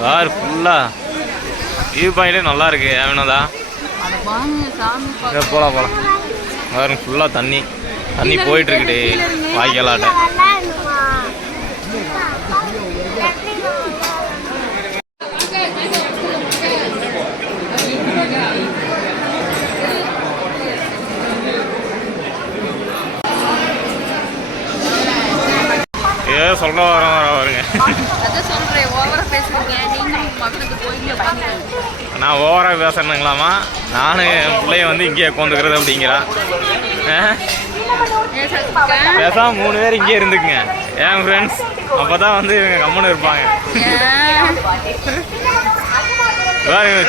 வேறு ஃபுல்லாக வியூ பாயிண்டே நல்லா இருக்கு. ஏவனதா அட வாங்க சாமி போகலாம் போகலாம் வேறு ஃபுல்லாக தண்ணி. தண்ணி போயிட்டு இருக்குடி வாய்க்காலாட்ட. ஏதோ சொல்ல வர வர வருங்க நான் ஓவராக பேசணுங்களாமா நானும் என் பிள்ளைய வந்து இங்கேயே உட்காந்துக்கிறது அப்படிங்கிறா. ஆ? ஏன் சசிகா? பேசாம மூணு பேர் இங்கே இருந்துக்குங்க. ஏன் ஃப்ரெண்ட்ஸ் அப்போ தான் வந்து இவங்க கம்முன்னு இருப்பாங்க.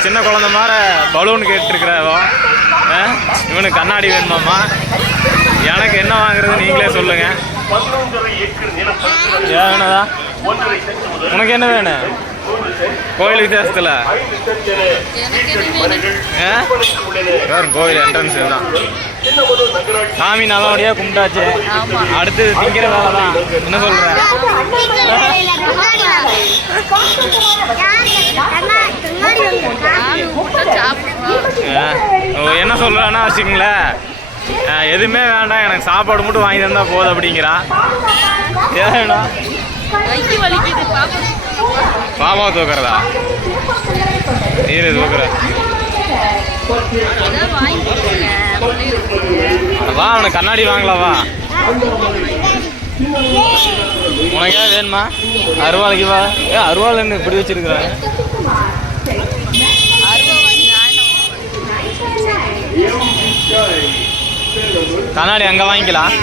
சின்ன குழந்த மாதிரி பலூன் கேட்டுருக்குறாவோ இவனுக்கு கண்ணாடி வேணுமாம்மா? எனக்கு என்ன வாங்குறது நீங்களே சொல்லுங்க. ஏன் வேணுதா உனக்கு என்ன வேணும் கோயில் விசேஷத்தில் எனக்கு என்ன வேணும்? வேறு கோயில் என்ட்ரன்ஸ் தான் சாமி நல்லபடியாக கும்பிட்டாச்சு ஆமா. அடுத்து திங்கிற வேலை தான் என்ன சாப்பிடுவோம் என்ன சொல்கிறான்னா வச்சுக்கங்களேன் எதுவுமே வேண்டாம். எனக்கு சாப்பாடு மட்டும் வாங்கி தந்தா போதும் அப்படிங்கிறா ஏன்னா பாபா தூக்குறதா? நீர் தூக்குற. வா அவனுக்கு கண்ணாடி வாங்கலாம் வா. உனக்கு வேணுமா? அருவாளுக்கு வா. ஏ அருவாள் என்ன இப்படி வச்சிருக்கிறாங்க அருவா வாங்கி நானும் கண்ணாடி அங்கே வாங்கிக்கலாம்.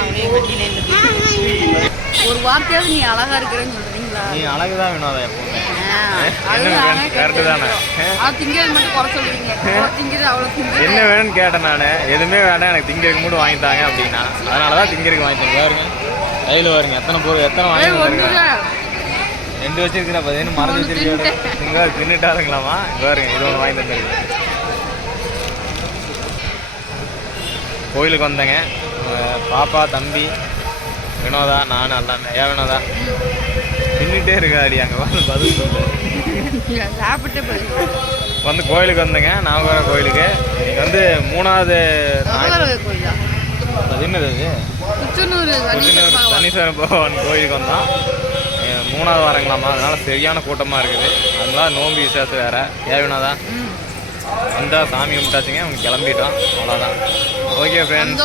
ஒரு வார்த்தையாவது நீ அழகா இருக்கிறேன்னு சொல்றீங்களா? நீ அழகு தான் வேணும் அதை எப்பவுமே. ஆ, என்ன அதுதானே வேணும்? correct தானே? ஆ, திங்கிறது மட்டும் குறை சொல்லுவீங்க இவ்வளோ திங்கிறது அவ்வளோ திங்கிறது என்ன வேணும்னு கேட்டேன் நான். எதுவுமே வேண்டாம். எனக்கு திங்கிறதுக்கு மட்டும் வாங்கித்தாங்க அப்படின்னா. அதனால தான் திங்கிறதுக்கு வாங்கிட்டேன் பாருங்க. கையில் பாருங்க. எத்தனை பொருள் எத்தனை வாங்கி. ரெண்டு வச்சிருக்கிறா பதினு மறந்து ஒண்ணு வச்சிருக்கா இங்க தின்னுட்டாருங்களாமா? பாருங்க. இது ஒன்று வாங்கி தந்துருக்கு கோயிலுக்கு வந்தேங்க. பாப்பா தம்பி வினோதா நான் எல்லாமே. ஏன் வினோதா? தின்னுட்டே இருக்காடி அங்கே வந்து பதில் சொல்லு. சாப்பிட்டு வந்து கோயிலுக்கு வந்தேங்க நாகர கோயிலுக்கு. இன்னைக்கு வந்து மூணாவது அது என்னது தனீஸ்வரன் பகவான். கோயிலுக்கு வந்தோம் மூணாவது வாரங்களாமா அதனால சரியான கூட்டமாக இருக்குது. அதனால நோம்பி விசேஷம் வேற. ஏவினாதான் வந்தால் சாமி கும்பிட்டாச்சுங்க அவங்க கிளம்பிட்டோம். அவ்வளோதான் ஓகே ஃப்ரெண்ட்ஸ்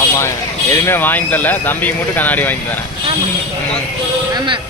ஆமாம் எதுவுமே வாங்கி தரல தம்பிக்கு மட்டும் கண்ணாடி வாங்கி தரேன். ஆமாம்